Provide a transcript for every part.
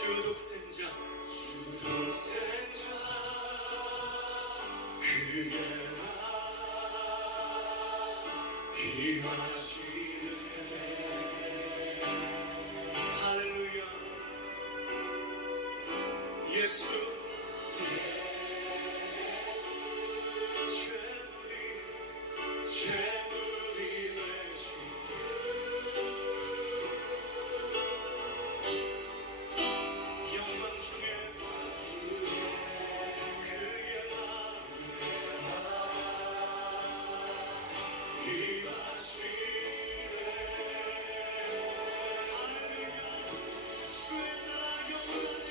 주독생자 그게 나 임하시네. 할렐루야. 예수 재물이 되신 영광 중에 그의 나 임하시네. 할렐루야. 주의 나라 영원하며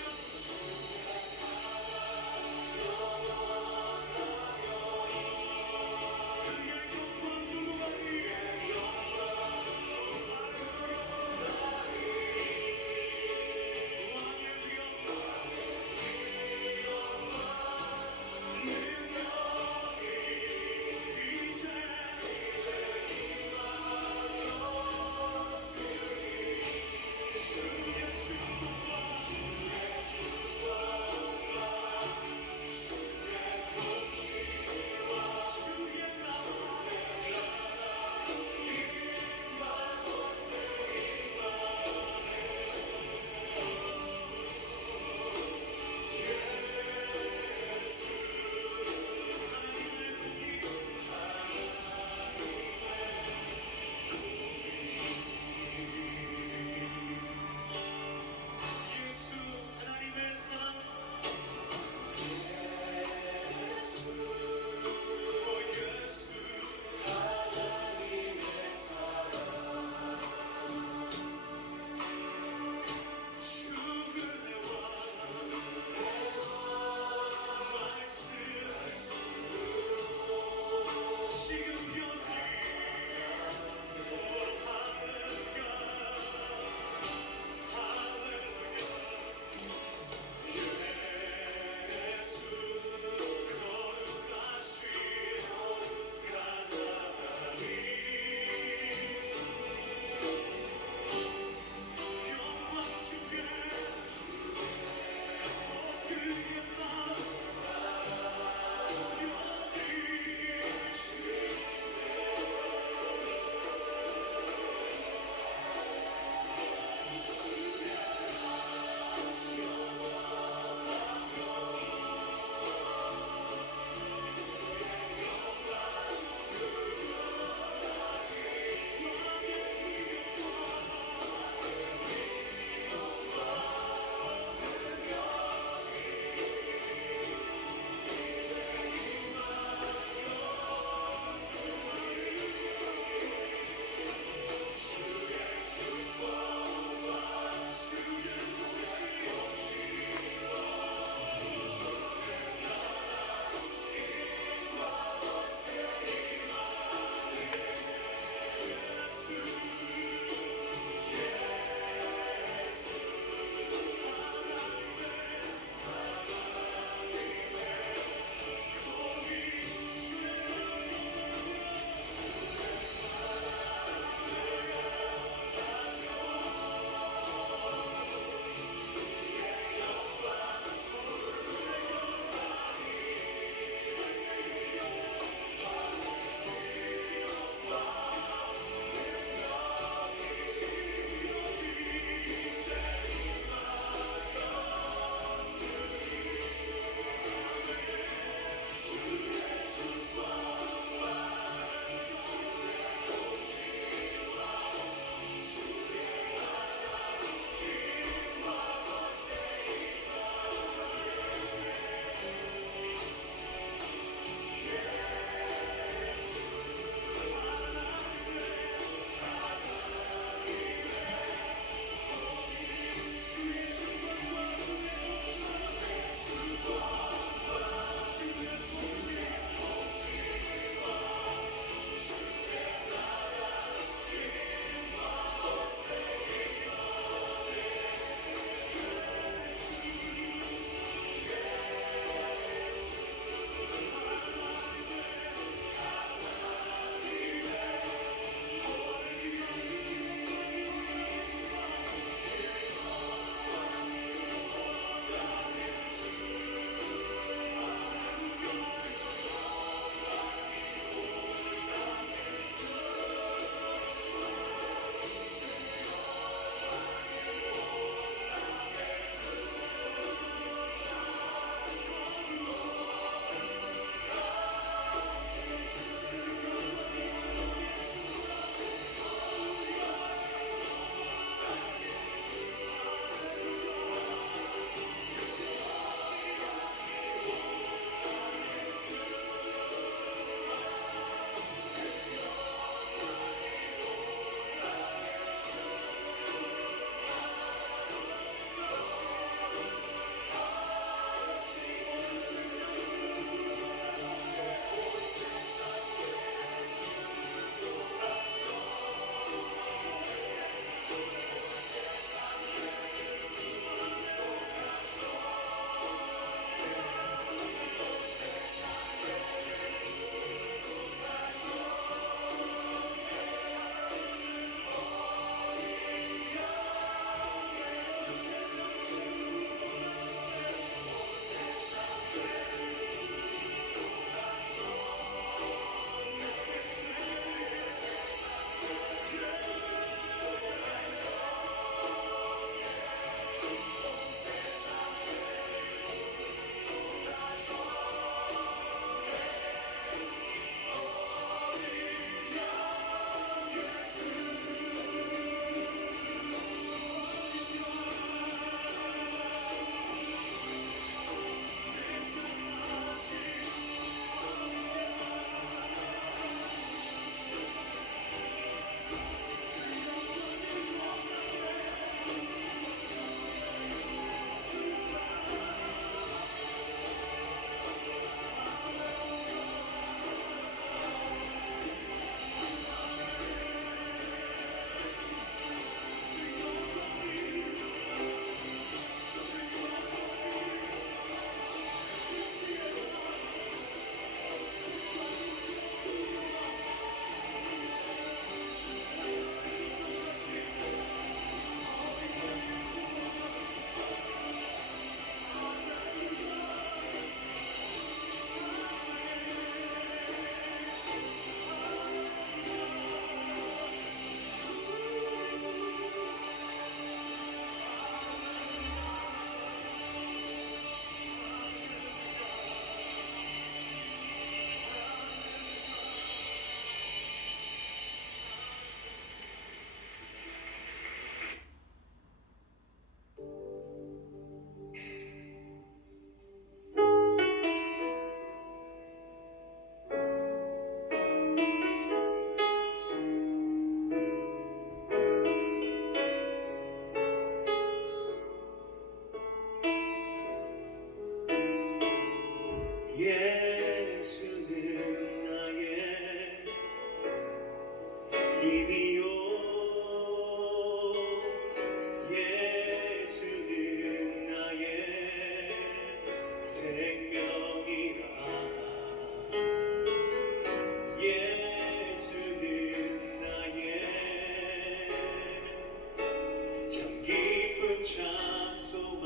찬송아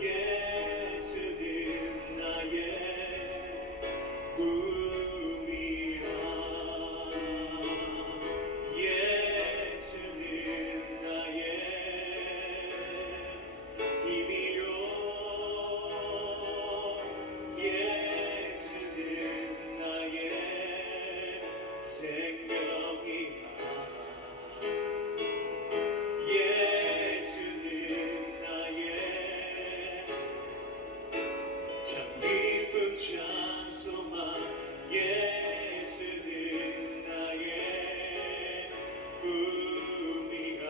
예수는 나의 꿈이라 예수는 나의 힘이요 예수는 나의 생명이라 예수는 나의 참 기쁜 찬송아 예수는 나의 꿈이라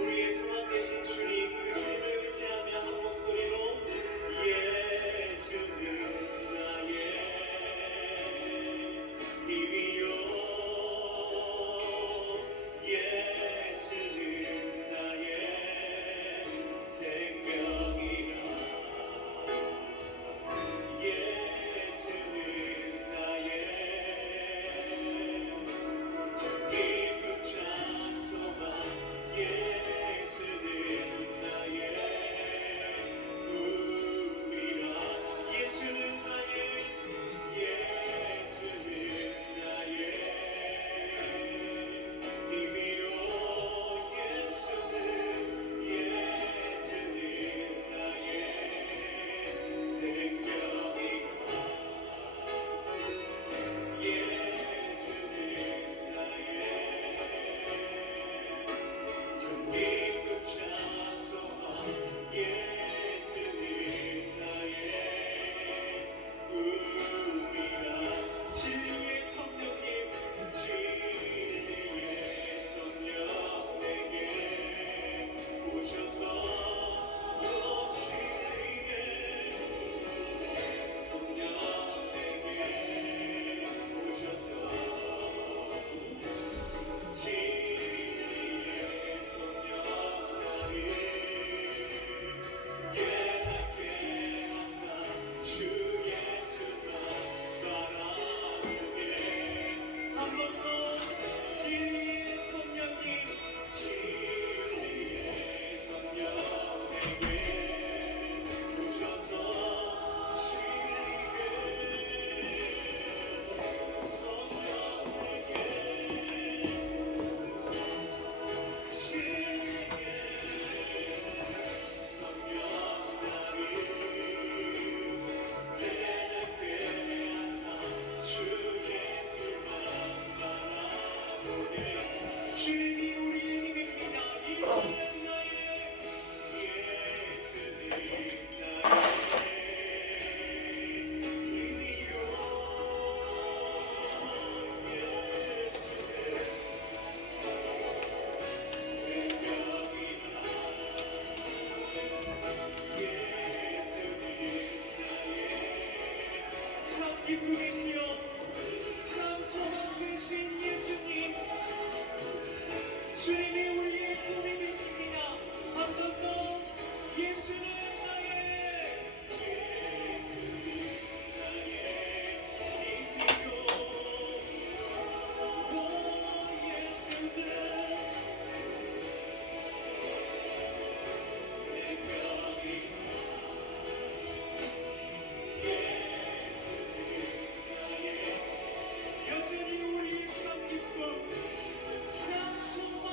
우리의 소망 되신 주님 그 주님을 의지하며 한 목소리로 예수는 나의 힘이요 예수는 나의 생명이라 예수는 나의 참 기쁜 찬송아 예수는 나의 꿈이라 예수는 나의 힘이요 예수는 나의 생명이라 예수는 나의 참 기쁜 찬송아 예수는 나의 꿈이라 진리의 성령님 진리의 성령 내게 오셔서 진리의 성령 내게 오셔서 진리의 성령 나를 깨닫게 하사 주 예수만 바라보게 한 번 더 진리의 성령님 진리의 성령 내게 오셔서 주님이 우리의 힘입니다. 예수는 나의 힘이요 참 기쁘시오 참 소망 되신 예수님 주님이 우리의 꿈이 되십니다. 한 번 더 예수는 나의 힘이요 오 예수는 여전히 우리의 참 기쁨 참 소망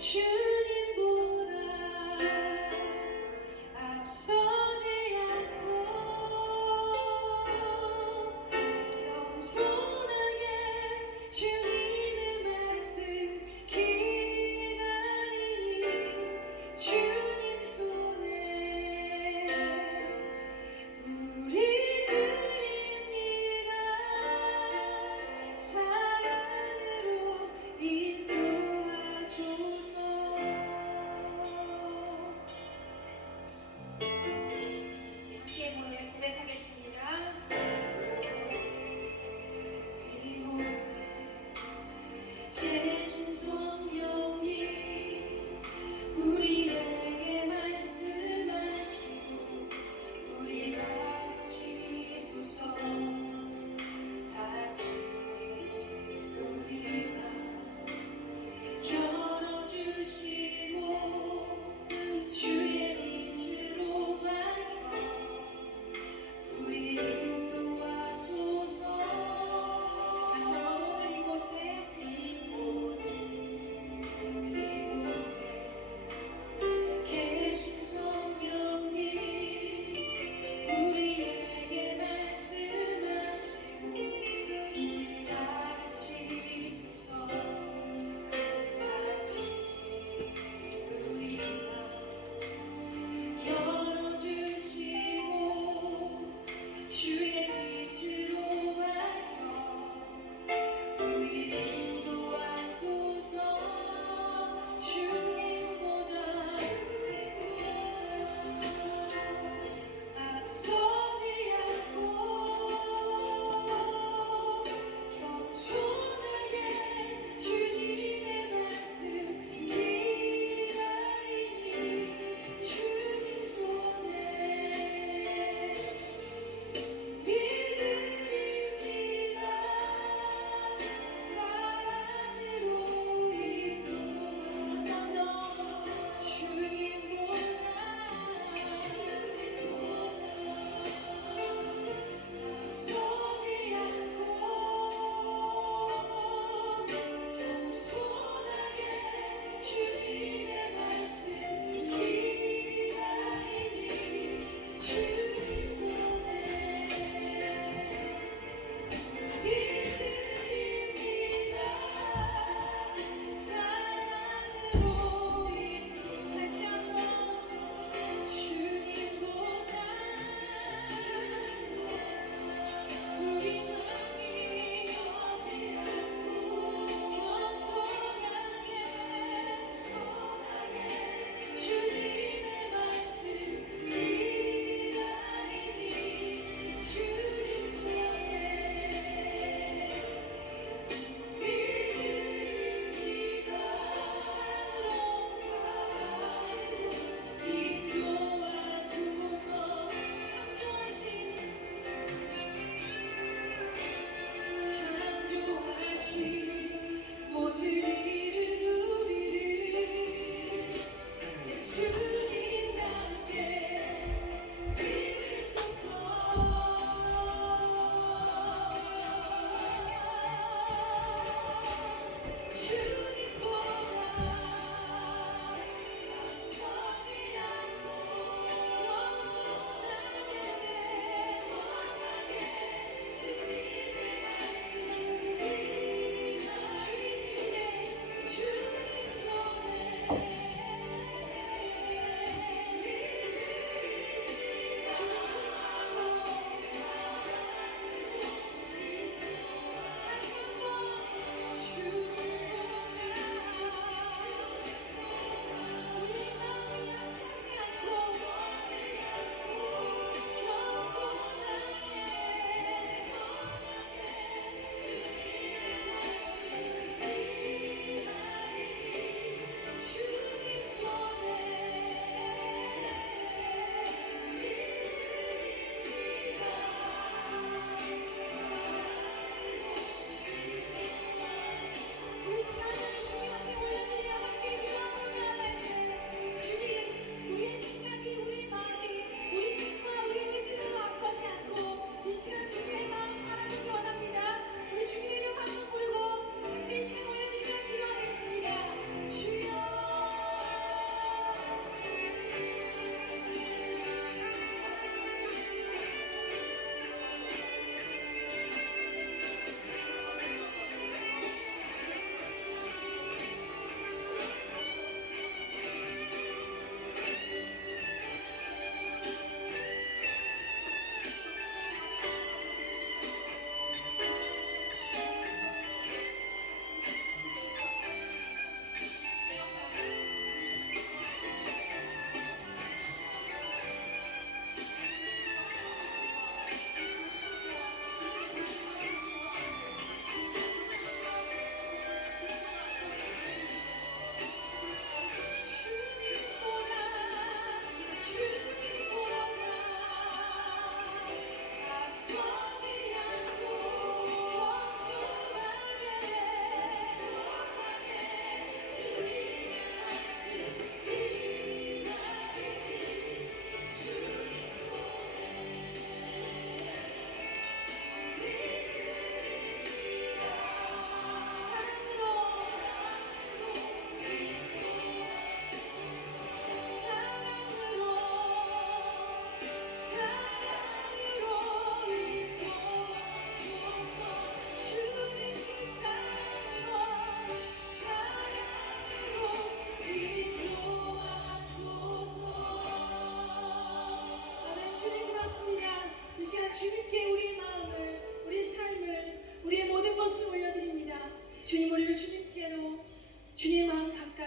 주님보다 앞서지 않고 겸손하게 주님의 말씀 기다리니 주님 손에 우리 드립니다. 사랑으로 인도하소서.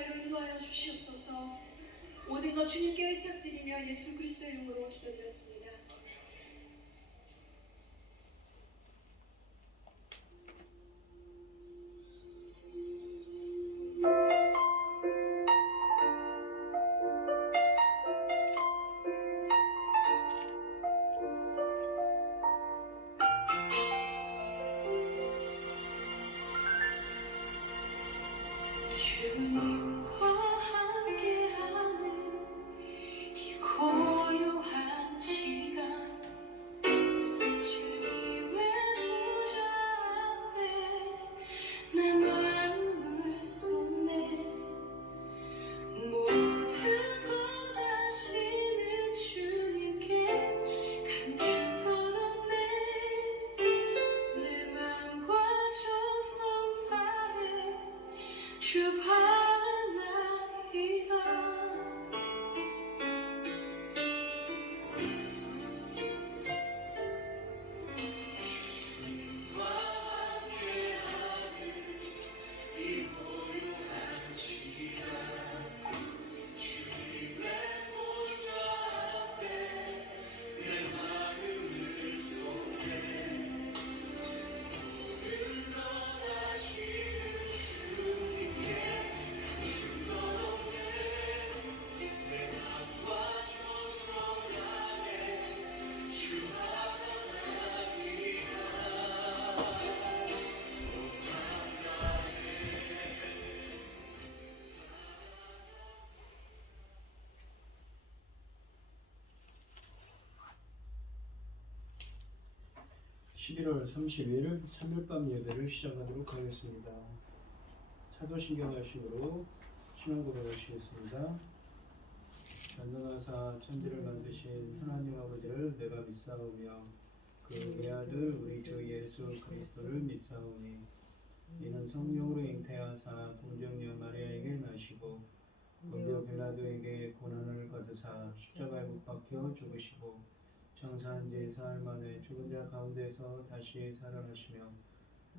가까이로 인도하여 주시옵소서. 모든 것 주님께 의탁드리며 예수 그리스도 이름으로 기도드렸습니다. 주님과 함께하는 이 고요한 시간, 주님의 보좌 앞에 내 마음을 쏟네. 모든 것 아시는 주님께 감출 것 없네. 내 맘과 정성 다해 주 바라나이다. (11월 30일) 참을밤 예배를 시작하도록 하겠습니다. 사도신경 하심으로 신앙 고백하시겠습니다. 전능하사 천지를 만드신 하나님 아버지를 내가 믿사오며 그 외아들 우리 주 예수 그리스도를 믿사오니 이는 성령으로 잉태하사 동정녀 마리아에게 나시고 본디오 빌라도에게 고난을 받으사 십자가에 못 박혀 죽으시고 장사한 지 사흘 만에 죽은 자 가운데서 다시 살아나시며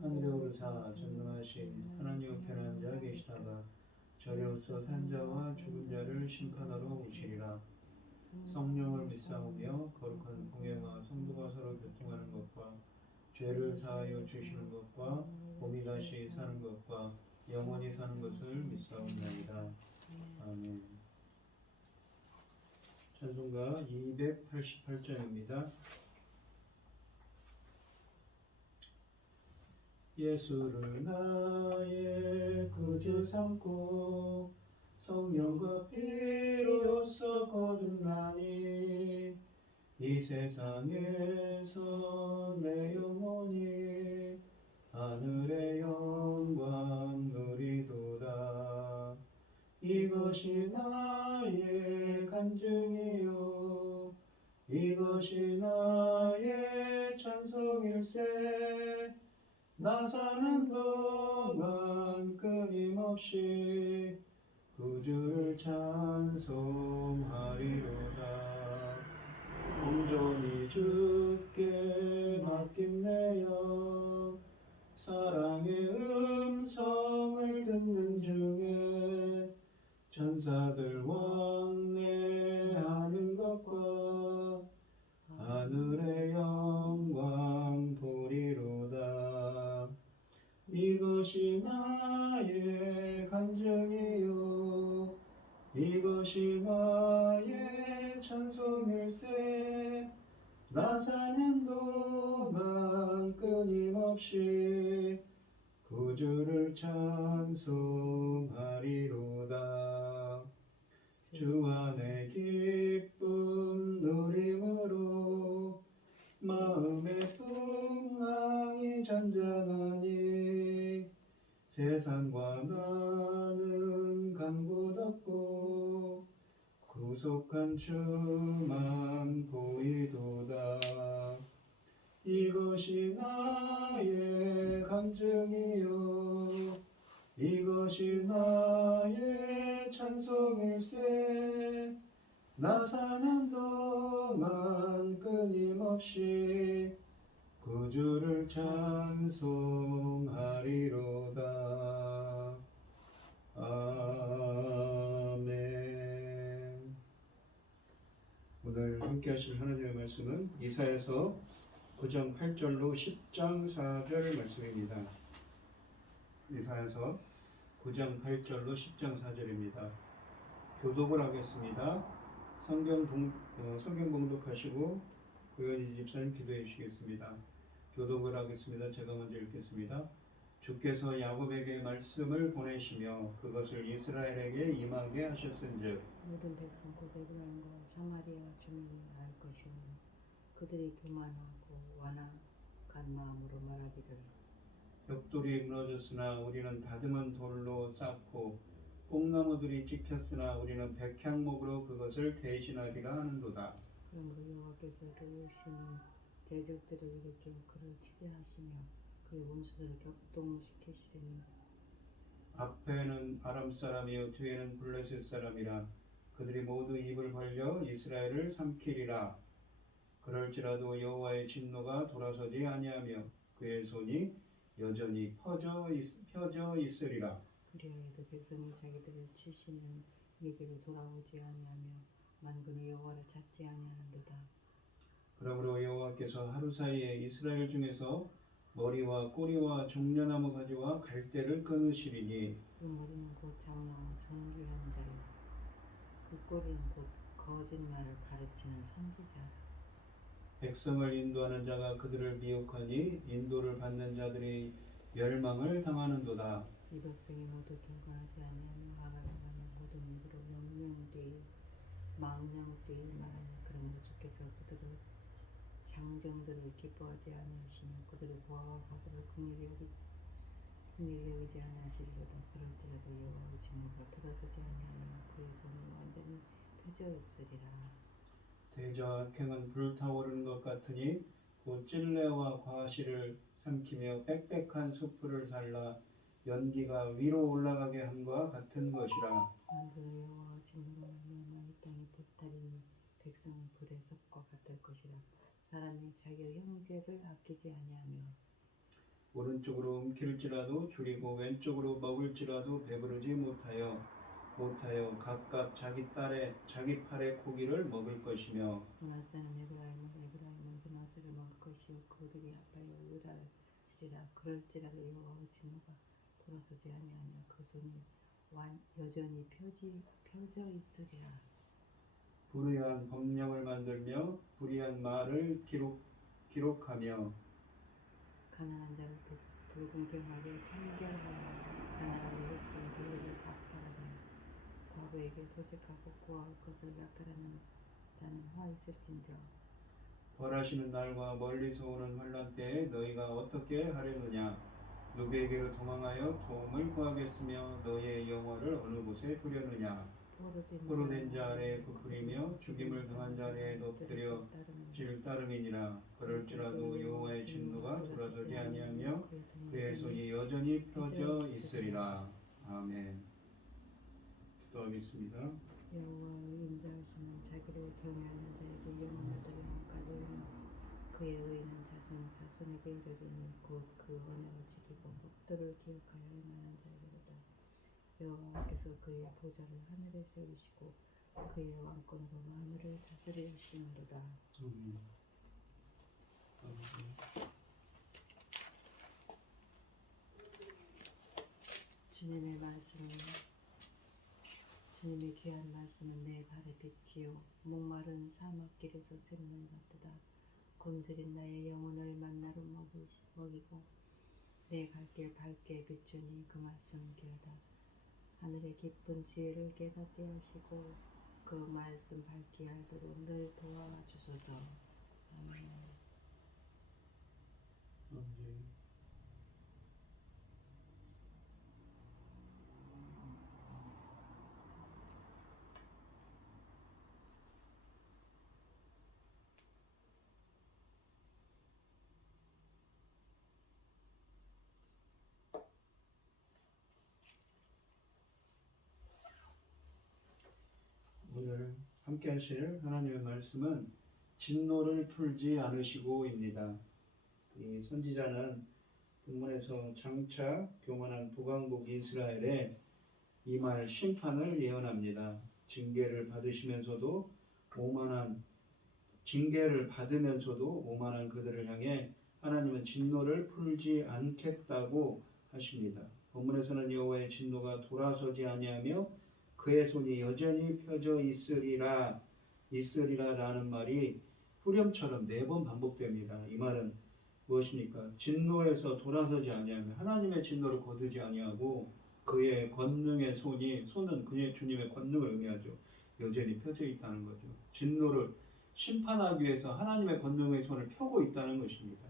하늘에 오르사 전능하신 하나님 우편에 앉아 계시다가 저리로서 산 자와 죽은 자를 심판하러 오시리라. 성령을 믿사오며 거룩한 공예와 성도가 서로 교통하는 것과 죄를 사하여 주시는 것과 몸이 다시 사는 것과 영원히 사는 것을 믿사옵나이다. 아멘. 찬송가 288장입니다. 예수를 나의 구주 삼고 성령과 피로써 거듭나니 이 세상에서 내 영혼이 하늘의 영광 누리도다. 이것이 나의 간증이요 이것이 나의 찬송일세. 나 사는 동안 끊임없이 구주를 찬송하리로다. 온전히 주께 맡긴 내 영 사랑의 음성을 듣는 중에 천사들 왕래하는 것과 하늘의 영광 보리로다. 이것이 나의 간증이요 이것이 나의 찬송일세. 나 사는 동안 끊임없이 구주를 찬송하리로다. 주 안에 기쁨 누림으로 마음의 풍랑이 잔잔하니 세상과 나는 간 곳 없고 구속한 주만 보이도다. 이것이 나의 간증이요 이것이 나의 찬송일세. 나 사는 동안 끊임없이 구주를 찬송하리로다. 아멘. 함께 하실 하나님의 말씀은 이사야서 9장 8절로 10장 4절 말씀입니다. 이사야서 9장 8절로 10장 4절입니다. 교독을 하겠습니다. 성경 봉독하시고 고현희 집사님 기도해 주시겠습니다. 교독을 하겠습니다. 제가 먼저 읽겠습니다. 주께서 야곱에게 말씀을 보내시며 그것을 이스라엘에게 임하게 하셨은즉 모든 백성 곧 에브라임과 사마리아 주민이 알 것이요 그들이 교만하고 완악한 마음으로 말하기를 벽돌이 무너졌으나 우리는 다듬은 돌로 쌓고 뽕나무들이 찍혔으나 우리는 백향목으로 그것을 대신하리라 하는도다. 그러므로 여호와께서 도우시는 대적들을 일으켜 그를 치게 하시며 그의 원수들을 격동시키시리니 앞에는 아람 사람이요 뒤에는 블레셋 사람이라 그들이 모두 입을 벌려 이스라엘을 삼키리라. 그럴지라도 여호와의 진노가 돌아서지 아니하며 그의 손이 여전히 펴져 있으리라. 그리하여도 백성이 자기들을 치시는 이에게로 돌아오지 아니하며 만군의 여호와를 찾지 아니하는도다. 그러므로 여호와께서 하루 사이에 이스라엘 중에서 머리와 꼬리와 종려나무 가지와 갈대를 끊으시리니 그 머리는 곧 장로와 존귀한 자요 그 꼬리는 곧 거짓말을 가르치는 선지자. 백성을 인도하는 자가 그들을 미혹하니 인도를 받는 자들이 멸망을 당하는도다. 이 백성이 모두 경건하지 아니하며 하갈라가는 모든 입으로 명령되이 망령되이 말하니 그러므로 주께서 그들을 장정들을 기뻐하지 아니하시며 그들의 보아와 가부를 긍휼히 여기지 아니하시리로다. 그럴지라도 여호와의 진노가 돌아서지 아니하며 그의 손이 완전히 펴져 있으리라. 대저와 악행은 불타오르는 것 같으니 곧 찔레와 과실을 삼키며 빽빽한 숯불을 살라 연기가 위로 올라가게 함과 같은 것이라. 만군의 여호와 진노로 말미암아 이 땅이 불타리니 백성은 불의 섭과 같을 것이라. 사람이 자기 형제를 아끼지 아니하며 오른쪽으로 움킬지라도 줄이고 왼쪽으로 먹을지라도 배부르지 못하여 각각 자기 팔의 고기를 먹을 것이며 문하세는 에브라임은 문하세를 먹을 것이요 그들이 아파여 유다를 치리라. 그럴지라도 여호와의 진노가 돌아서지 아니하며 그 손이 여전히 펴져 있으리라. 불의한 법령을 만들며 불의한 말을 기록하며 가난한 자를 불공평하게 판결하여 가난한 내 백성 권리를 박탈하며 과부에게 도색하고 구할 것을 약탈하는 자는 화 있을진저. 벌하시는 날과 멀리서 오는 환난 때에 너희가 어떻게 하려느냐. 누구에게로 도망하여 도움을 구하겠으며 너희의 영혼을 어느 곳에 두려느냐. 포로된 자 아래에 부풀리며 죽임을 당한 자 아래에 엎드려 질 따름이니라. 그럴지라도 여호와의 진노가 돌아서지 아니하며 그의 손이 여전히 펴져 있으리라. 아멘. 기도하겠습니다. 여호와의 인자하시는 자기를 경외하는 자에게 영원하도록 가르며 그의 의는 자손에게 이르리니 곧 그 언약을 지키고 법도를 기억하여 행하는 자에게로다. 여호와께서 그의 보좌를 하늘에 세우시고 그의 왕권으로 만물을 다스리시는도다. 주님의 말씀은 주님의 귀한 말씀은 내 발의 빛이요 목마른 사막길에서 샘물 같도다. 굶주린 나의 영혼을 만나로 먹이고 내 갈 길 밝게 비추니 그 말씀 귀하다. 하늘의 깊은 지혜를 깨닫게 하시고 그 말씀 밝게 알도록 늘 도와주소서. 아멘. 오늘 함께 하실 하나님의 말씀은 진노를 풀지 않으시고입니다. 이 선지자는 본문에서 장차 교만한 북왕국 이스라엘에 임할 심판을 예언합니다. 징계를 받으시면서도 오만한 징계를 받으면서도 오만한 그들을 향해 하나님은 진노를 풀지 않겠다고 하십니다. 본문에서는 여호와의 진노가 돌아서지 아니하며 그의 손이 여전히 펴져 있으리라라는 말이 후렴처럼 4번 반복됩니다. 이 말은 무엇입니까? 진노에서 돌아서지 아니하며 하나님의 진노를 거두지 아니하고 그의 권능의 손은 그의 주님의 권능을 의미하죠. 여전히 펴져 있다는 거죠. 진노를 심판하기 위해서 하나님의 권능의 손을 펴고 있다는 것입니다.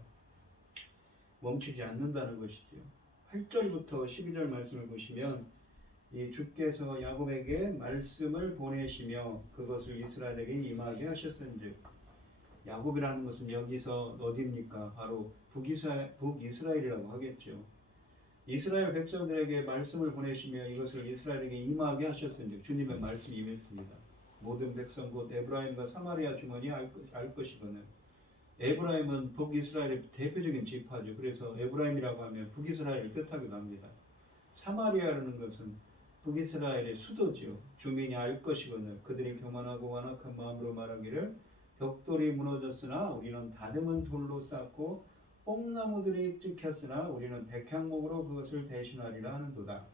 멈추지 않는다는 것이죠. 8절부터 12절 말씀을 보시면 이 주께서 야곱에게 말씀을 보내시며 그것을 이스라엘에게 임하게 하셨은즉, 야곱이라는 것은 여기서 어디입니까? 바로 북이스라엘이라고 하겠죠. 이스라엘 백성들에게 말씀을 보내시며 이것을 이스라엘에게 임하게 하셨은즉, 주님의 말씀이 임했습니다. 모든 백성 곧 에브라임과 사마리아 중원이 알 것이거늘. 에브라임은 북이스라엘의 대표적인 지파죠. 그래서 에브라임이라고 하면 북이스라엘을 뜻하기도 합니다. 사마리아라는 것은 북이스라엘의 수도지요. 주민이 알 것이거늘 그들이 교만하고 완악한 마음으로 말하기를 벽돌이 무너졌으나 우리는 다듬은 돌로 쌓고 뽕나무들이 찍혔으나 우리는 백향목으로 그것을 대신하리라 하는도다.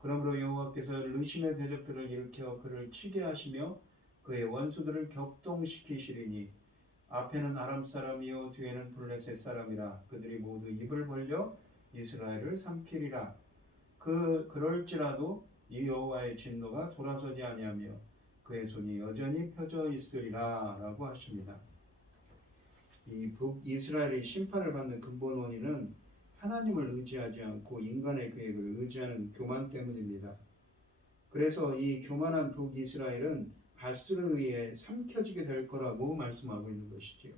그러므로 여호와께서 르신의 대적들을 일으켜 그를 치게 하시며 그의 원수들을 격동시키시리니 앞에는 아람 사람이요 뒤에는 블레셋 사람이라. 그들이 모두 입을 벌려 이스라엘을 삼키리라. 그럴지라도 이 여호와의 진노가 돌아서지 아니하며 그의 손이 여전히 펴져 있으리라 라고 하십니다. 이 북이스라엘이 심판을 받는 근본 원인은 하나님을 의지하지 않고 인간의 계획을 의지하는 교만 때문입니다. 그래서 이 교만한 북이스라엘은 바스를 의해 삼켜지게 될 거라고 말씀하고 있는 것이지요.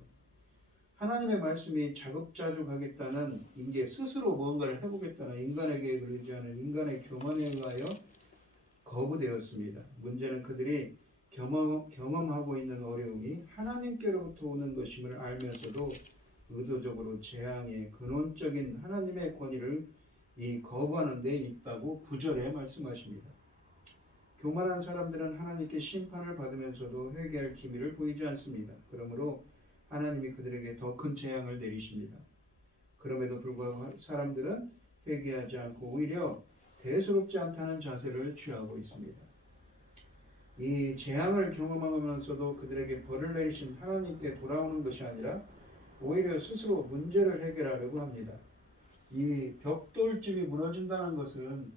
하나님의 말씀이 자급자족하겠다는 인계 스스로 무언가를 해보겠다는 인간의 계획을 의지하는 인간의 교만에 의하여 거부되었습니다. 문제는 그들이 경험하고 있는 어려움이 하나님께로부터 오는 것임을 알면서도 의도적으로 재앙의 근원적인 하나님의 권위를 거부하는 데 있다고 9절에 말씀하십니다. 교만한 사람들은 하나님께 심판을 받으면서도 회개할 기미를 보이지 않습니다. 그러므로 하나님이 그들에게 더 큰 재앙을 내리십니다. 그럼에도 불구하고 사람들은 회개하지 않고 오히려 대수롭지 않다는 자세를 취하고 있습니다. 이 재앙을 경험하면서도 그들에게 벌을 내리신 하나님께 돌아오는 것이 아니라 오히려 스스로 문제를 해결하려고 합니다. 이 벽돌집이 무너진다는 것은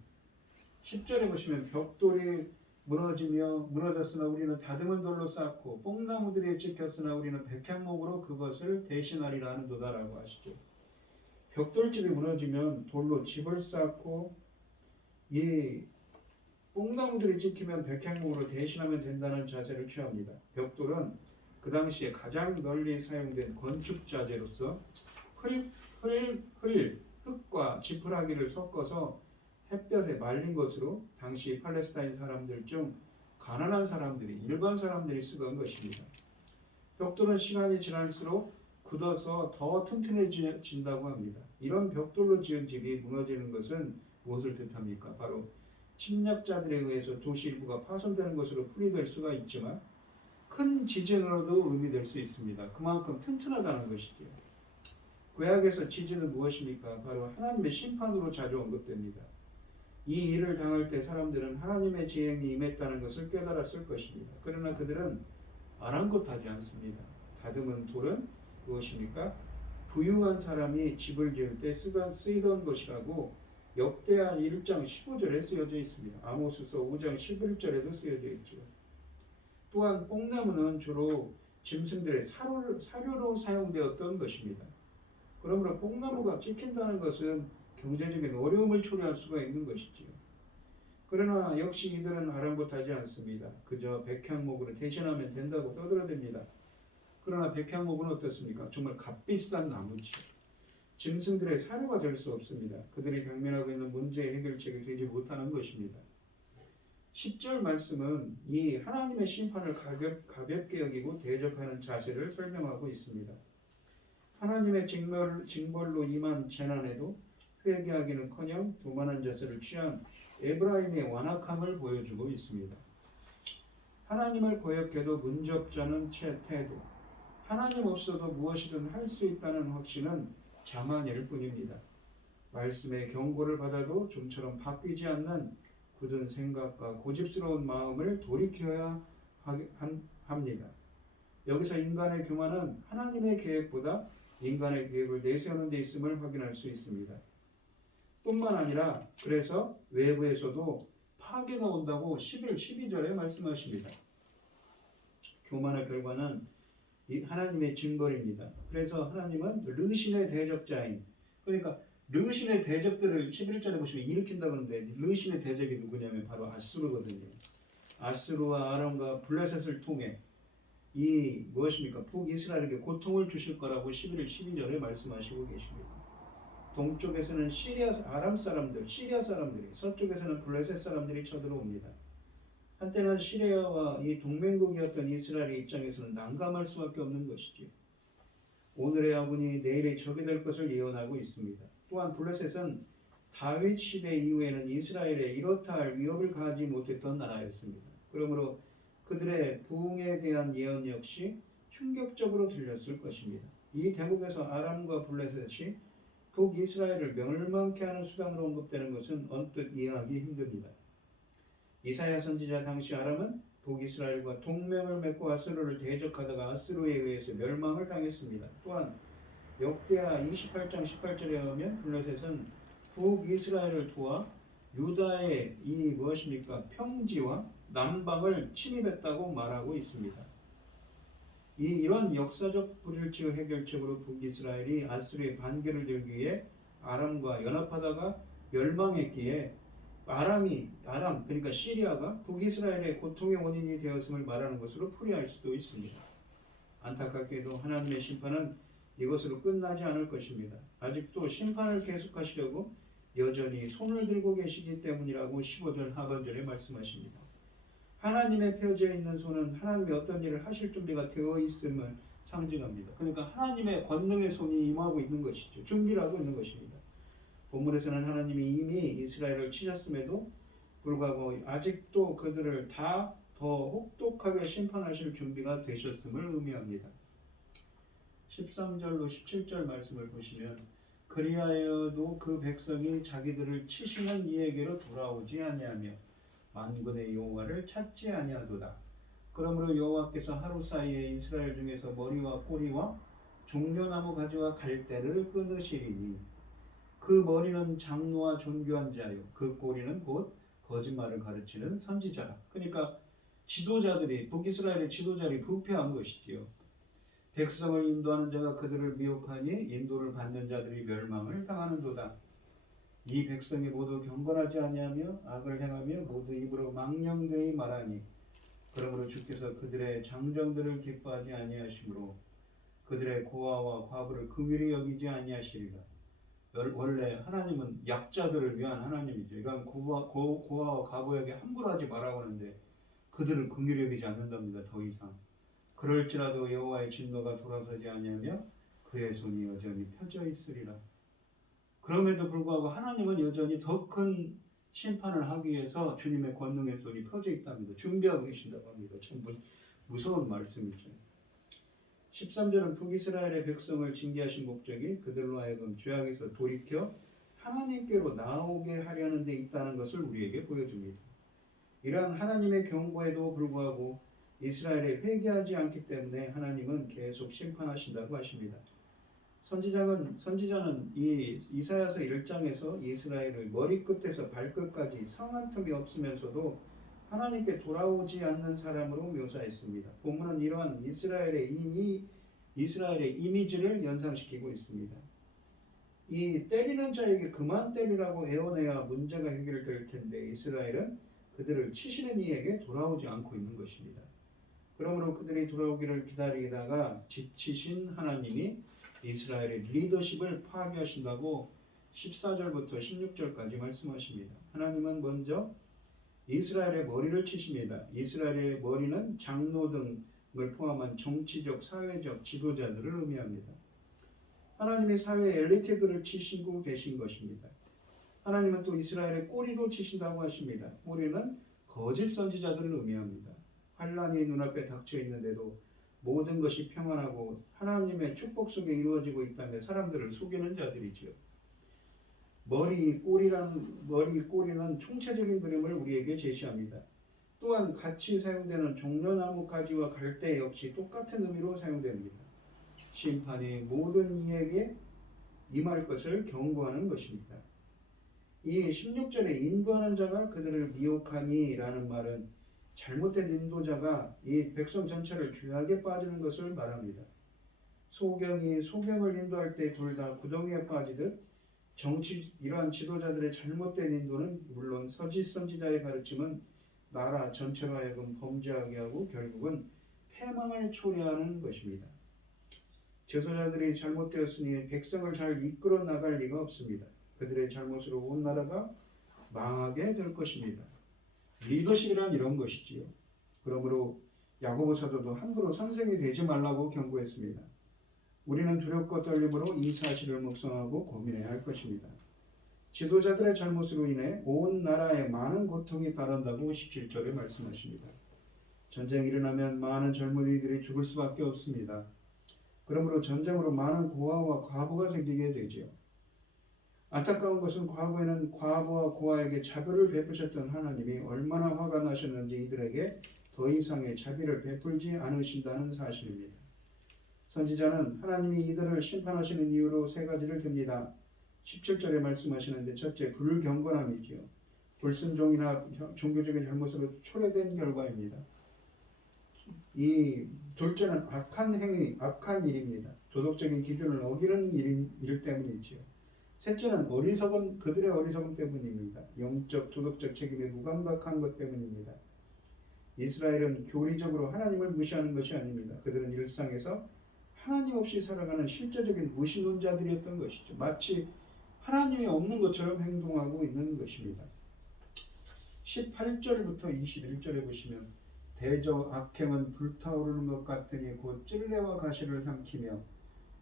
10절에 보시면 벽돌이 무너졌으나 우리는 다듬은 돌로 쌓고 뽕나무들이 찍혔으나 우리는 백향목으로 그것을 대신하리라 하는도다라고 하시죠. 벽돌집이 무너지면 돌로 집을 쌓고 이 뽕나무들이 찍히면 백향목으로 대신하면 된다는 자세를 취합니다. 벽돌은 그 당시에 가장 널리 사용된 건축 자재로서 흙과 지푸라기를 섞어서 햇볕에 말린 것으로 당시 팔레스타인 사람들 중 가난한 사람들이, 일반 사람들이 쓰던 것입니다. 벽돌은 시간이 지날수록 굳어서 더 튼튼해진다고 합니다. 이런 벽돌로 지은 집이 무너지는 것은 무엇을 뜻합니까? 바로 침략자들에 의해서 도시 일부가 파손되는 것으로 풀이될 수가 있지만 큰 지진으로도 의미될 수 있습니다. 그만큼 튼튼하다는 것이죠. 구약에서 지진은 무엇입니까? 바로 하나님의 심판으로 자주 언급됩니다. 이 일을 당할 때 사람들은 하나님의 재앙이 임했다는 것을 깨달았을 것입니다. 그러나 그들은 아랑곳하지 않습니다. 다듬은 돌은 무엇입니까? 부유한 사람이 집을 지을 때 쓰이던 것이라고 역대하 1장 15절에 쓰여져 있습니다. 아모스서 5장 11절에도 쓰여져 있죠. 또한 뽕나무는 주로 짐승들의 사료로 사용되었던 것입니다. 그러므로 뽕나무가 찍힌다는 것은 경제적인 어려움을 초래할 수가 있는 것이지요. 그러나 역시 이들은 아랑곳하지 않습니다. 그저 백향목으로 대신하면 된다고 떠들어댑니다. 그러나 백향목은 어떻습니까? 정말 값비싼 나무지요. 짐승들의 사료가 될 수 없습니다. 그들이 당면하고 있는 문제의 해결책이 되지 못하는 것입니다. 10절 말씀은 이 하나님의 심판을 가볍게 여기고 대적하는 자세를 설명하고 있습니다. 하나님의 징벌로 임한 재난에도 회개하기는커녕 도만한 자세를 취한 에브라임의 완악함을 보여주고 있습니다. 하나님을 거역해도 문제없자는 태도, 하나님 없어도 무엇이든 할 수 있다는 확신은 자만일 뿐입니다. 말씀의 경고를 받아도 좀처럼 바뀌지 않는 굳은 생각과 고집스러운 마음을 돌이켜야 합니다. 여기서 인간의 교만은 하나님의 계획보다 인간의 계획을 내세우는 데 있음을 확인할 수 있습니다. 뿐만 아니라 그래서 외부에서도 파괴가 온다고 11, 12절에 말씀하십니다. 교만의 결과는 하나님의 징벌입니다. 그래서 하나님은 르신의 대적자인, 그러니까 르신의 대적들을 11절에 보시면 일으킨다 그러는데 르신의 대적이 누구냐면 바로 아수르거든요. 아수르와 아람과 블레셋을 통해 이 무엇입니까? 북이스라엘에게 고통을 주실 거라고 11일 12절에 말씀하시고 계십니다. 동쪽에서는 아람 사람들, 시리아 사람들이, 서쪽에서는 블레셋 사람들이 쳐들어옵니다. 한때는 시리아와 이 동맹국이었던 이스라엘의 입장에서는 난감할 수밖에 없는 것이지요. 오늘의 아군이 내일의 적이 될 것을 예언하고 있습니다. 또한 블레셋은 다윗 시대 이후에는 이스라엘에 이렇다 할 위협을 가하지 못했던 나라였습니다. 그러므로 그들의 부흥에 대한 예언 역시 충격적으로 들렸을 것입니다. 이 대목에서 아람과 블레셋이 북이스라엘을 멸망케 하는 수단으로 언급되는 것은 언뜻 이해하기 힘듭니다. 이사야 선지자 당시 아람은 북이스라엘과 동맹을 맺고 아수르를 대적하다가 아수르에 의해서 멸망을 당했습니다. 또한 역대하 28장 18절에 의하면 블레셋은 북이스라엘을 도와 유다의 이 무엇입니까? 평지와 남방을 침입했다고 말하고 있습니다. 이런 역사적 불일치의 해결책으로 북이스라엘이 아수르의 반기를 들기 위해 아람과 연합하다가 멸망했기에 아람 그러니까 시리아가 북이스라엘의 고통의 원인이 되었음을 말하는 것으로 풀이할 수도 있습니다. 안타깝게도 하나님의 심판은 이것으로 끝나지 않을 것입니다. 아직도 심판을 계속하시려고 여전히 손을 들고 계시기 때문이라고 15절 하반절에 말씀하십니다. 하나님의 펴져 있는 손은 하나님의 어떤 일을 하실 준비가 되어 있음을 상징합니다. 그러니까 하나님의 권능의 손이 임하고 있는 것이죠. 준비를 하고 있는 것입니다. 본문에서는 하나님이 이미 이스라엘을 치셨음에도 불구하고 아직도 그들을 다 더 혹독하게 심판하실 준비가 되셨음을 의미합니다. 13절로 17절 말씀을 보시면 그리하여도 그 백성이 자기들을 치시는 이에게로 돌아오지 아니하며 만군의 여호와를 찾지 아니하도다. 그러므로 여호와께서 하루 사이에 이스라엘 중에서 머리와 꼬리와 종려나무 가지와 갈대를 끊으시리니 그 머리는 장로와 존귀한 자요 그 꼬리는 곧 거짓말을 가르치는 선지자라. 그러니까 지도자들이 북이스라엘의 지도자들이 부패한 것이지요. 백성을 인도하는 자가 그들을 미혹하니 인도를 받는 자들이 멸망을 당하는도다. 이 백성이 모두 경건하지 아니하며 악을 행하며 모두 입으로 망령되이 말하니 그러므로 주께서 그들의 장정들을 기뻐하지 아니하시므로 그들의 고아와 과부를 긍휼히 여기지 아니하시리라. 원래 하나님은 약자들을 위한 하나님이죠. 이건 고아와 과부에게 함부로 하지 말라고 하는데 그들을 긍휼히 여기지 않는답니다. 더 이상. 그럴지라도 여호와의 진노가 돌아서지 아니하며 그의 손이 여전히 펴져 있으리라. 그럼에도 불구하고 하나님은 여전히 더 큰 심판을 하기 위해서 주님의 권능의 손이 펴져 있답니다. 준비하고 계신다고 합니다. 참 무서운 말씀이죠. 13절은 북이스라엘의 백성을 징계하신 목적이 그들로 하여금 죄악에서 돌이켜 하나님께로 나오게 하려는 데 있다는 것을 우리에게 보여줍니다. 이러한 하나님의 경고에도 불구하고 이스라엘에 회개하지 않기 때문에 하나님은 계속 심판하신다고 하십니다. 선지자는 이 이사야서 1장에서 이스라엘을 머리끝에서 발끝까지 성 한 틈이 없으면서도 하나님께 돌아오지 않는 사람으로 묘사했습니다. 본문은 이러한 이스라엘의 이미지를 연상시키고 있습니다. 이 때리는 자에게 그만 때리라고 애원해야 문제가 해결될 텐데 이스라엘은 그들을 치시는 이에게 돌아오지 않고 있는 것입니다. 그러므로 그들이 돌아오기를 기다리다가 지치신 하나님이 이스라엘의 리더십을 파괴하신다고 14절부터 16절까지 말씀하십니다. 하나님은 먼저 이스라엘의 머리를 치십니다. 이스라엘의 머리는 장로 등을 포함한 정치적, 사회적 지도자들을 의미합니다. 하나님의 사회 엘리트들을 치시고 계신 것입니다. 하나님은 또 이스라엘의 꼬리도 치신다고 하십니다. 꼬리는 거짓 선지자들을 의미합니다. 환란이 눈앞에 닥쳐 있는데도 모든 것이 평안하고 하나님의 축복 속에 이루어지고 있다며 사람들을 속이는 자들이지요. 머리 꼬리는 총체적인 그림을 우리에게 제시합니다. 또한 같이 사용되는 종려나무 가지와 갈대 역시 똑같은 의미로 사용됩니다. 심판이 모든 이에게 임할 것을 경고하는 것입니다. 이 16절에 인도하는 자가 그들을 미혹하니 라는 말은 잘못된 인도자가 이 백성 전체를 죄악에 빠지는 것을 말합니다. 소경이 소경을 인도할 때 둘 다 구덩이에 빠지듯 이러한 지도자들의 잘못된 인도는 물론 선지자의 가르침은 나라 전체로 하여금 범죄하게 하고 결국은 패망을 초래하는 것입니다. 지도자들이 잘못되었으니 백성을 잘 이끌어 나갈 리가 없습니다. 그들의 잘못으로 온 나라가 망하게 될 것입니다. 리더십이란 이런 것이지요. 그러므로 야고보 사도도 함부로 선생이 되지 말라고 경고했습니다. 우리는 두렵고 떨림으로 이 사실을 묵상하고 고민해야 할 것입니다. 지도자들의 잘못으로 인해 온 나라에 많은 고통이 따른다고 17절에 말씀하십니다. 전쟁이 일어나면 많은 젊은이들이 죽을 수밖에 없습니다. 그러므로 전쟁으로 많은 고아와 과부가 생기게 되지요. 안타까운 것은 과거에는 과부와 고아에게 자비를 베푸셨던 하나님이 얼마나 화가 나셨는지 이들에게 더 이상의 자비를 베풀지 않으신다는 사실입니다. 선지자는 하나님이 이들을 심판하시는 이유로 세 가지를 듭니다. 17절에 말씀하시는데 첫째, 불경건함이지요. 불순종이나 종교적인 잘못으로 초래된 결과입니다. 이 둘째는 악한 행위, 악한 일입니다. 도덕적인 기준을 어기는 일 때문이지요. 셋째는 그들의 어리석음 때문입니다. 영적, 도덕적 책임에 무감각한 것 때문입니다. 이스라엘은 교리적으로 하나님을 무시하는 것이 아닙니다. 그들은 일상에서 하나님 없이 살아가는 실제적인 무신론자들이었던 것이죠. 마치 하나님이 없는 것처럼 행동하고 있는 것입니다. 18절부터 21절에 보시면 대저 악행은 불타오르는 것 같으니 곧 찔레와 가시를 삼키며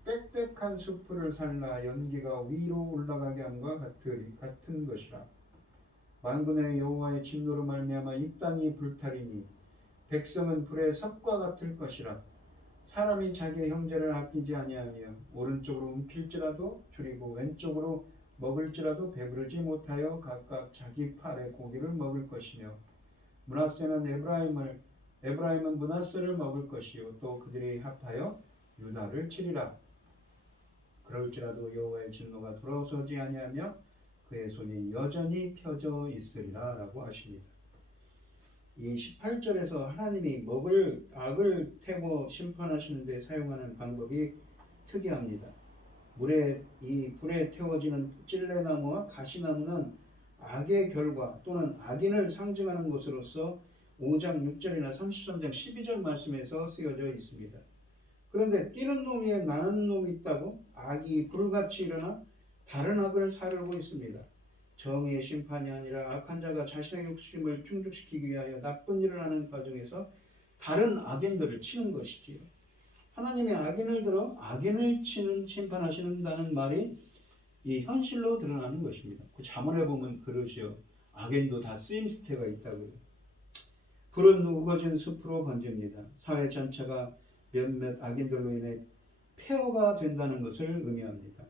빽빽한 숯불을 살라 연기가 위로 올라가게 함과 같은 것이라. 만군의 여호와의 진노로 말미암아 이 땅이 불타리니 백성은 불의 섭과 같을 것이라. 사람이 자기의 형제를 아끼지 아니하며 오른쪽으로 움킬지라도 줄이고 왼쪽으로 먹을지라도 배부르지 못하여 각각 자기 팔의 고기를 먹을 것이며 므낫세는 에브라임은 므낫세를 먹을 것이요 또 그들이 합하여 유다를 치리라. 그럴지라도 여호와의 진노가 돌아서지 아니하며 그의 손이 여전히 펴져 있으리라 라고 하십니다. 이 18절에서 하나님이 먹을 악을 태워 심판하시는 데 사용하는 방법이 특이합니다. 이 불에 태워지는 찔레나무와 가시나무는 악의 결과 또는 악인을 상징하는 것으로서 5장 6절이나 33장 12절 말씀에서 쓰여져 있습니다. 그런데 뛰는 놈 위에 나는 놈이 있다고 악이 불같이 일어나 다른 악을 사르고 있습니다. 정의의 심판이 아니라 악한 자가 자신의 욕심을 충족시키기 위하여 나쁜 일을 하는 과정에서 다른 악인들을 치는 것이지요. 하나님의 악인을 들어 악인을 심판하신다는 말이 이 현실로 드러나는 것입니다. 그 잠언에 보면 그러시요. 악인도 다 쓰임새가 있다고요. 불은 우거진 숲으로 번집니다. 사회 전체가 몇몇 악인들로 인해 폐허가 된다는 것을 의미합니다.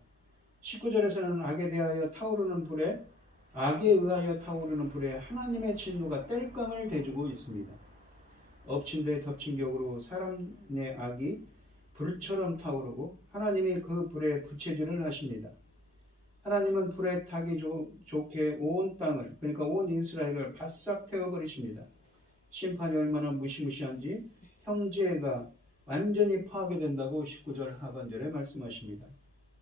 19절에서는 악에 의하여 타오르는 불에 하나님의 진노가 땔감을 대주고 있습니다. 엎친 데 덮친 격으로 사람의 악이 불처럼 타오르고 하나님이 그 불에 부채질을 하십니다. 하나님은 불에 타기 좋게 온 땅을, 그러니까 온 이스라엘을 바싹 태워버리십니다. 심판이 얼마나 무시무시한지 형제가 완전히 파괴된다고 19절 하반절에 말씀하십니다.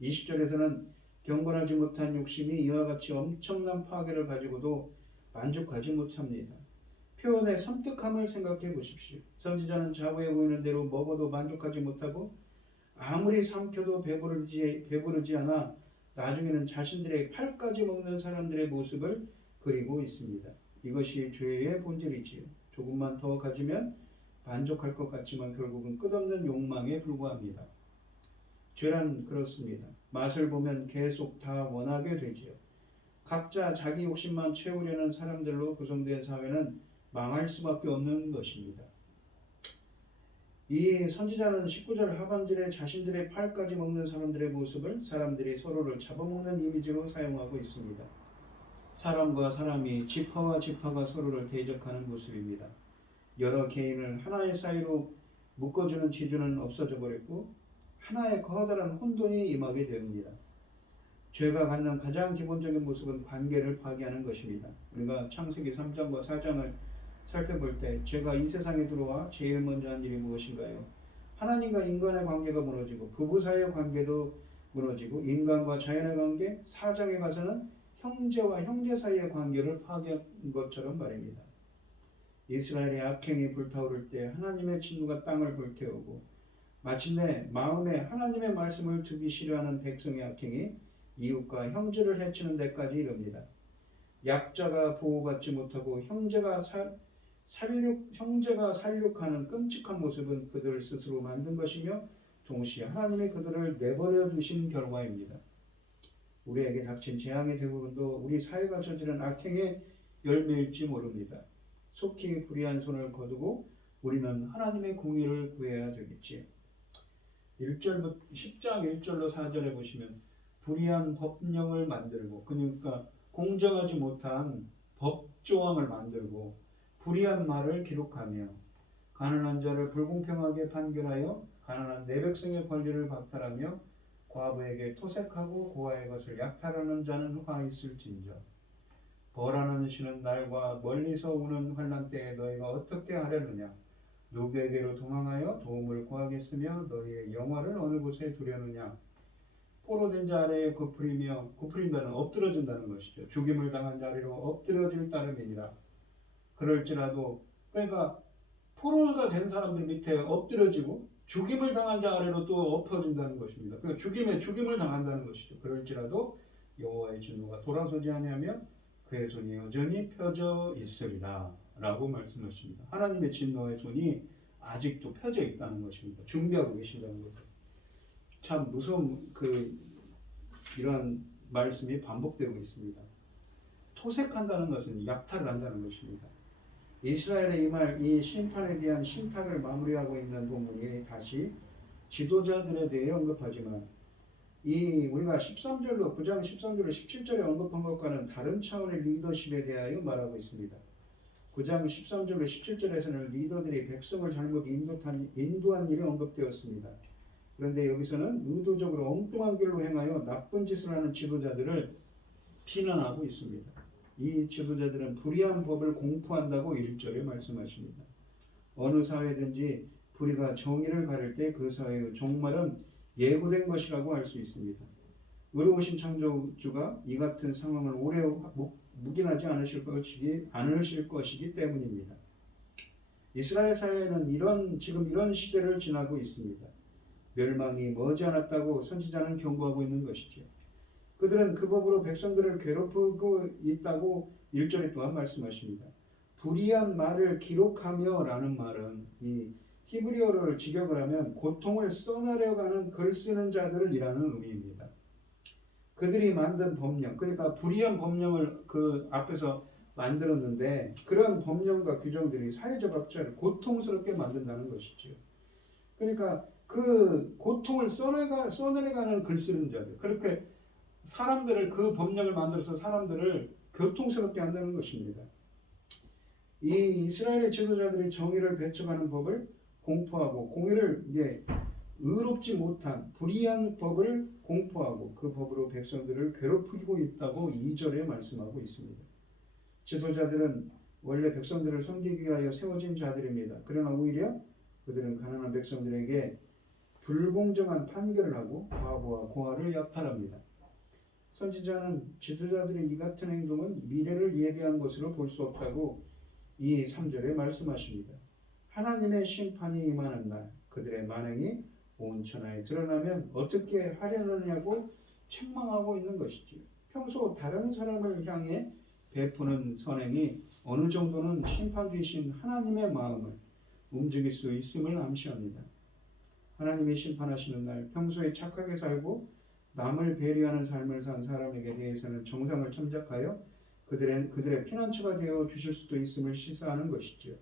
20절에서는 경건하지 못한 욕심이 이와 같이 엄청난 파괴를 가지고도 만족하지 못합니다. 표현의 섬뜩함을 생각해 보십시오. 선지자는 자고에 보이는 대로 먹어도 만족하지 못하고 아무리 삼켜도 배부르지 않아 나중에는 자신들의 팔까지 먹는 사람들의 모습을 그리고 있습니다. 이것이 죄의 본질이지요. 조금만 더 가지면 만족할 것 같지만 결국은 끝없는 욕망에 불과합니다. 죄란 그렇습니다. 맛을 보면 계속 다 원하게 되지요. 각자 자기 욕심만 채우려는 사람들로 구성된 사회는 망할 수밖에 없는 것입니다. 이 선지자는 19절 하반절에 자신들의 팔까지 먹는 사람들의 모습을 사람들이 서로를 잡아먹는 이미지로 사용하고 있습니다. 사람과 사람이 지파와 지파가 서로를 대적하는 모습입니다. 여러 개인을 하나의 사이로 묶어주는 지주는 없어져 버렸고 하나의 커다란 혼돈이 임하게 됩니다. 죄가 갖는 가장 기본적인 모습은 관계를 파괴하는 것입니다. 우리가 창세기 3장과 4장을 살펴볼 때 죄가 이 세상에 들어와 제일 먼저 한 일이 무엇인가요? 하나님과 인간의 관계가 무너지고 부부 사이의 관계도 무너지고 인간과 자연의 관계, 4장에 가서는 형제와 형제 사이의 관계를 파괴한 것처럼 말입니다. 이스라엘의 악행이 불타오를 때 하나님의 진노가 땅을 불태우고 마침내 마음에 하나님의 말씀을 듣기 싫어하는 백성의 악행이 이웃과 형제를 해치는 데까지 이릅니다. 약자가 보호받지 못하고 형제가 살육하는 끔찍한 모습은 그들 스스로 만든 것이며 동시에 하나님이 그들을 내버려 두신 결과입니다. 우리에게 닥친 재앙의 대부분도 우리 사회가 저지른 악행의 열매일지 모릅니다. 속히 불의한 손을 거두고 우리는 하나님의 공의를 구해야 되겠지요. 10장 1절로 4절에 보시면 불의한 법령을 만들고 그러니까 공정하지 못한 법조항을 만들고 불의한 말을 기록하며 가난한 자를 불공평하게 판결하여 가난한 내 백성의 권리를 박탈하며 과부에게 토색하고 고아의 것을 약탈하는 자는 화 있을진저 벌하는 쉬는 날과 멀리서 오는 환난 때에 너희가 어떻게 하려느냐 누구에게로 도망하여 도움을 구하겠으며 너희의 영화를 어느 곳에 두려느냐 포로된 자 아래에 굽으린다는 엎드러진다는 것이죠. 죽임을 당한 자 아래로 엎드러질 따름이니라. 그럴지라도 그러니까 포로가 된 사람들 밑에 엎드려지고 죽임을 당한 자 아래로 또 엎어진다는 것입니다. 그러니까 죽임을 당한다는 것이죠. 그럴지라도 여호와의 진노가 돌아서지 아니하며 그의 손이 여전히 펴져 있으리라 라고 말씀하십니다. 하나님의 진노의 손이 아직도 펴져 있다는 것입니다. 준비하고 계신다는 거죠. 참 무서운 이러한 말씀이 반복되고 있습니다. 토색한다는 것은 약탈을 한다는 것입니다. 이스라엘의 이 심판에 대한 신탁을 마무리하고 있는 본문이 다시 지도자들에 대해 언급하지만 우리가 13절로 9장 13절로 17절에 언급한 것과는 다른 차원의 리더십에 대하여 말하고 있습니다. 9장 13절로 17절에서는 리더들이 백성을 잘못 인도한 일이 언급되었습니다. 그런데 여기서는 의도적으로 엉뚱한 길로 행하여 나쁜 짓을 하는 지도자들을 비난하고 있습니다. 이 지도자들은 불의한 법을 공포한다고 1절에 말씀하십니다. 어느 사회든지 불의가 정의를 가릴 때 그 사회의 종말은 예고된 것이라고 할 수 있습니다. 의로우신 창조주가 이 같은 상황을 오래 묵인하지 않으실 것이기 때문입니다. 이스라엘 사회는 지금 이런 시대를 지나고 있습니다. 멸망이 머지않았다고 선지자는 경고하고 있는 것이죠. 그들은 그 법으로 백성들을 괴롭히고 있다고 1절에 또한 말씀하십니다. 불의한 말을 기록하며 라는 말은 이 히브리어를 직역을 하면 고통을 써내려가는 글 쓰는 자들을 이라는 의미입니다. 그들이 만든 법령, 그러니까 불의한 법령을 그 앞에서 만들었는데 그런 법령과 규정들이 사회적 악자를 고통스럽게 만든다는 것이죠. 그러니까 그 고통을 써내려가는 글 쓰는 자들, 그렇게 사람들을 그 법령을 만들어서 사람들을 고통스럽게 한다는 것입니다. 이 이스라엘의 지도자들이 정의를 배척하는 법을 공포하고 공의를 의롭지 못한 불의한 법을 공포하고 그 법으로 백성들을 괴롭히고 있다고 2절에 말씀하고 있습니다. 지도자들은 원래 백성들을 섬기기 위하여 세워진 자들입니다. 그러나 오히려 그들은 가난한 백성들에게 불공정한 판결을 하고 과부와 고아를 약탈합니다. 선지자는 지도자들의 이 같은 행동은 미래를 예비한 것으로 볼 수 없다고 이 3절에 말씀하십니다. 하나님의 심판이 임하는 날 그들의 만행이 온 천하에 드러나면 어떻게 하려느냐고 책망하고 있는 것이지요. 평소 다른 사람을 향해 베푸는 선행이 어느 정도는 심판주이신 하나님의 마음을 움직일 수 있음을 암시합니다. 하나님이 심판하시는 날 평소에 착하게 살고 남을 배려하는 삶을 산 사람에게 대해서는 정상을 참작하여 그들의 피난처가 되어 주실 수도 있음을 시사하는 것이지요.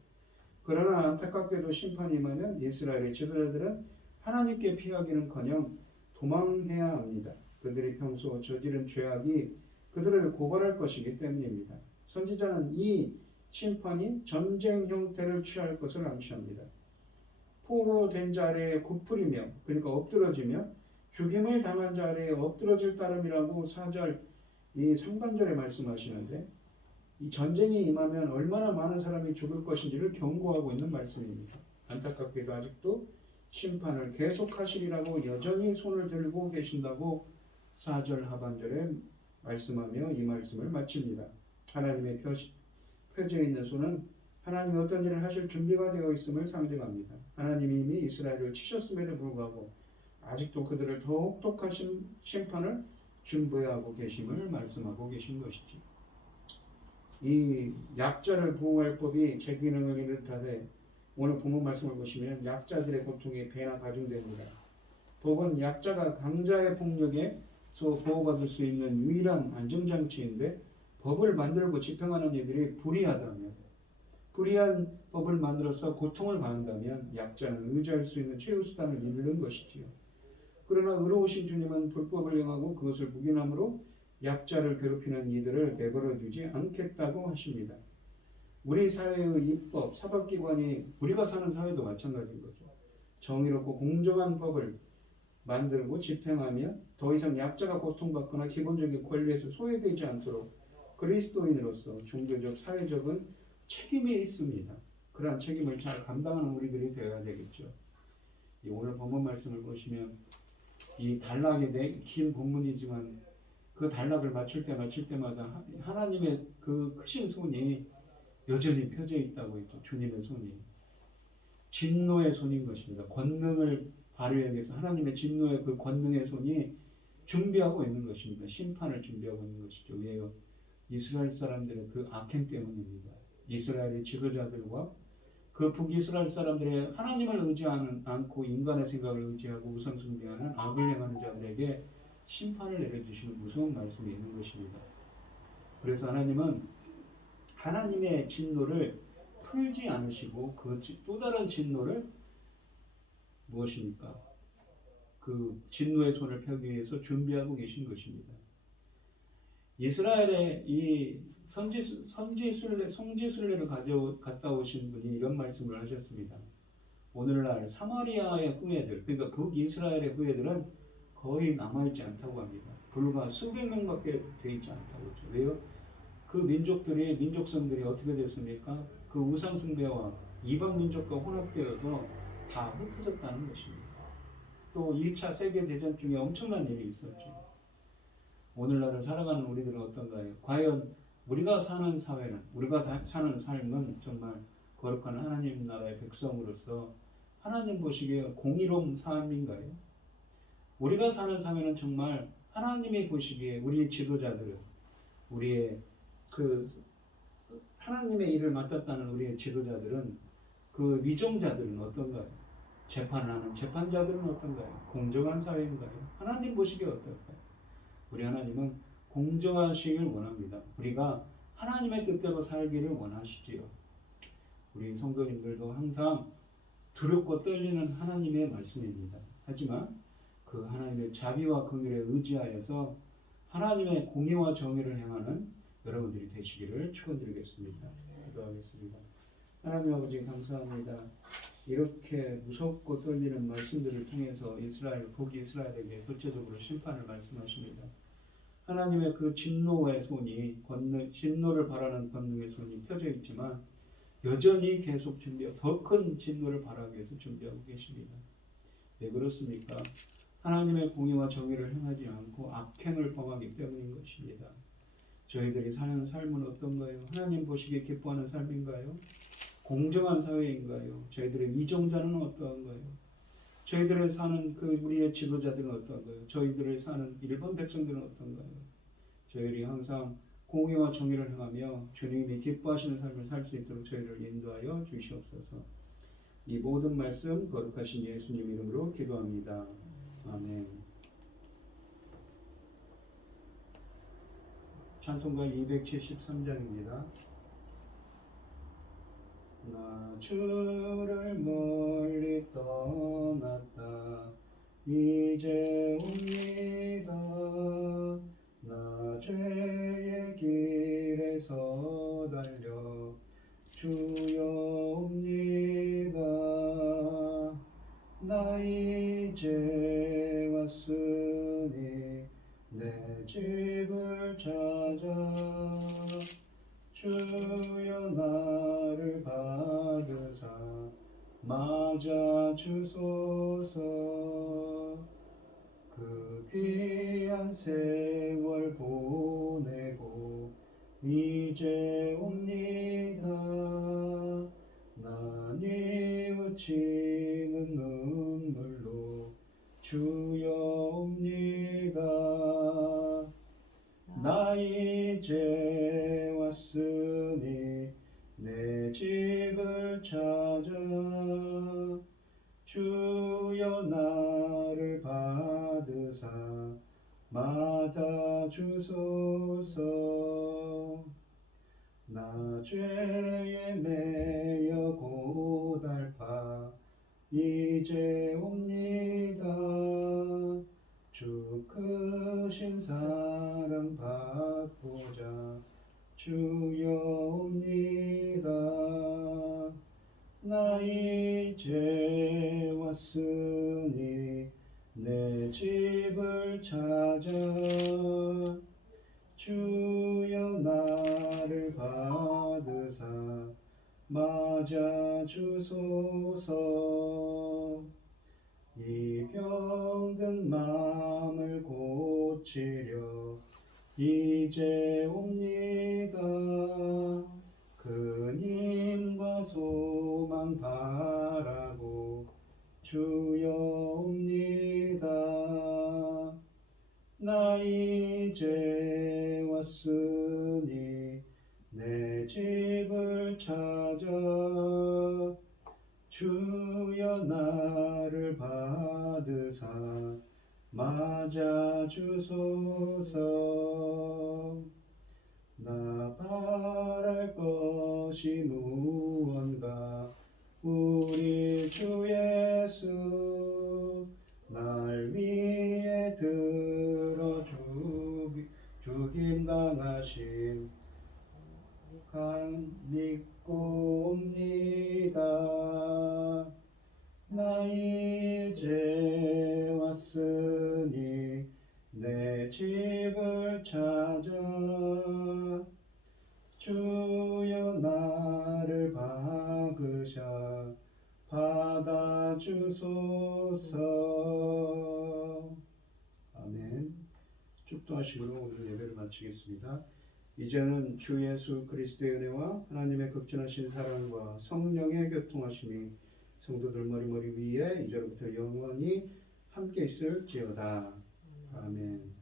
그러나 안타깝게도 심판이 임하면 이스라엘의 지도자들은 하나님께 피하기는커녕 도망해야 합니다. 그들이 평소 저지른 죄악이 그들을 고발할 것이기 때문입니다. 선지자는 이 심판이 전쟁 형태를 취할 것을 암시합니다. 포로 된 자 아래에 굽부리며, 그러니까 엎드러지며 죽임을 당한 자 아래에 엎드러질 따름이라고 4절 이 상반절에 말씀하시는데, 이 전쟁이 임하면 얼마나 많은 사람이 죽을 것인지를 경고하고 있는 말씀입니다. 안타깝게도 아직도 심판을 계속하시리라고 여전히 손을 들고 계신다고 4절 하반절에 말씀하며 이 말씀을 마칩니다. 하나님의 펴져 있는 손은 하나님이 어떤 일을 하실 준비가 되어 있음을 상징합니다. 하나님이 이미 이스라엘을 치셨음에도 불구하고 아직도 그들을 더 혹독하신 심판을 준비하고 계심을 말씀하고 계신 것이지. 이 약자를 보호할 법이 제 기능을 이루타되 오늘 본문 말씀을 보시면 약자들의 고통이 배나 가중됩니다. 법은 약자가 강자의 폭력에서 보호받을 수 있는 유일한 안정장치인데 법을 만들고 집행하는 이들이 불의하다면, 불의한 법을 만들어서 고통을 받는다면 약자는 의지할 수 있는 최후 수단을 잃는 것이지요. 그러나 의로우신 주님은 불법을 행하고 그것을 묵인함으로 약자를 괴롭히는 이들을 내버려 두지 않겠다고 하십니다. 우리 사회의 입법, 사법기관이 우리가 사는 사회도 마찬가지인 거죠. 정의롭고 공정한 법을 만들고 집행하며 더 이상 약자가 고통받거나 기본적인 권리에서 소외되지 않도록 그리스도인으로서 종교적, 사회적인 책임이 있습니다. 그러한 책임을 잘 감당하는 우리들이 되어야 되겠죠. 오늘 본문 말씀을 보시면 이 단락의 긴 본문이지만 그 단락을 맞출 때마다 하나님의 그 크신 손이 여전히 펴져 있다고 했죠. 주님의 손이 진노의 손인 것입니다. 권능을 발휘하기 위해서 하나님의 진노의 그 권능의 손이 준비하고 있는 것입니다. 심판을 준비하고 있는 것이죠. 왜요? 이스라엘 사람들의 그 악행 때문입니다. 이스라엘의 지도자들과 그 북이스라엘 사람들의 하나님을 의지하는 않고 인간의 생각을 의지하고 우상숭배하는 악을 행하는 자들에게 심판을 내려주시는 무서운 말씀이 있는 것입니다. 그래서 하나님은 하나님의 진노를 풀지 않으시고 그 또 다른 진노를 무엇입니까? 그 진노의 손을 펴기 위해서 준비하고 계신 것입니다. 이스라엘의 이 성지순례를 갔다 오신 분이 이런 말씀을 하셨습니다. 오늘날 사마리아의 후예들, 그러니까 북이스라엘의 후예들은 거의 남아있지 않다고 합니다. 불과 수백 명밖에 되어 있지 않다고 하죠. 왜요? 그 민족성들이 어떻게 됐습니까? 그 우상숭배와 이방 민족과 혼합되어서 다 흩어졌다는 것입니다. 또 2차 세계대전 중에 엄청난 일이 있었죠. 오늘날을 살아가는 우리들은 어떤가요? 과연 우리가 사는 사회는, 우리가 사는 삶은 정말 거룩한 하나님 나라의 백성으로서 하나님 보시기에 공의로운 삶인가요? 우리가 사는 사회는 정말 하나님이 보시기에 우리 지도자들은, 우리의 그 하나님의 일을 맡았다는 우리의 지도자들은, 그 위정자들은 어떤가요? 재판을 하는 재판자들은 어떤가요? 공정한 사회인가요? 하나님 보시기에 어떨까요? 우리 하나님은 공정하시길 원합니다. 우리가 하나님의 뜻대로 살기를 원하시지요. 우리 성도님들도 항상 두렵고 떨리는 하나님의 말씀입니다. 하지만 그 하나님의 자비와 긍휼에 의지하여서 하나님의 공의와 정의를 행하는 여러분들이 되시기를 축원드리겠습니다. 기도하겠습니다. 하나님 아버지 감사합니다. 이렇게 무섭고 떨리는 말씀들을 통해서 북이스라엘에게 구체적으로 심판을 말씀하십니다. 하나님의 그 진노의 손이, 진노를 바라는 권능의 손이 펴져 있지만 여전히 계속 더 큰 진노를 바라기 위해서 준비하고 계십니다. 왜 그렇습니까? 하나님의 공의와 정의를 행하지 않고 악행을 범하기 때문인 것입니다. 저희들이 사는 삶은 어떤가요? 하나님 보시기에 기뻐하는 삶인가요? 공정한 사회인가요? 저희들의 위정자는 어떠한가요? 저희들을 사는 우리의 지도자들은 어떤가요? 저희들을 사는 일반 백성들은 어떤가요? 저희들이 항상 공의와 정의를 행하며 주님이 기뻐하시는 삶을 살 수 있도록 저희를 인도하여 주시옵소서. 이 모든 말씀 거룩하신 예수님 이름으로 기도합니다. 아멘. 찬송가 273장입니다. 나 주를 멀리 떠났다 이제 옵니다. 나 죄의 길에서 달려 주여 옵니다. 나 이제 왔으니 내 집을 찾아 주여 나를 받으사 맞아 주소서. 그 귀한 세월 보내고 이제 옵니다. 나 뉘우치는 눈물로 주여 옵니다. 나 이제 왔으니 내 집을 찾아 주여 나를 받으사 맞아 주소서. 나 죄에 매여 고달파 이제 옵니다. 주 크신 사랑 받고자 주여 옵니다. 나 이제 왔으니 내 집을 찾아 주여 나를 받으사 맞아 주소서. 이 병든 마음을 고치려 이제 옵니다. 그 힘과 소망 바라고 주여 옵니다. 나 이제 왔으니 내 집을 찾아 주여 나를 받으사 맞아 주소서. 나 바랄 것이 무언가 우리 주 예수 날 위해 들어 죽임당하신 간 믿고 옵니다. 나 이제 왔으니 내 집을 찾아 주여 나를 박으셔 받아 주소서. 아멘. 축도하시므로 오늘 예배를 마치겠습니다. 이제는 주 예수 그리스도의 은혜와 하나님의 극진하신 사랑과 성령의 교통하심이 성도들 머리 위에 이제로부터 영원히 함께 있을지어다. 아멘.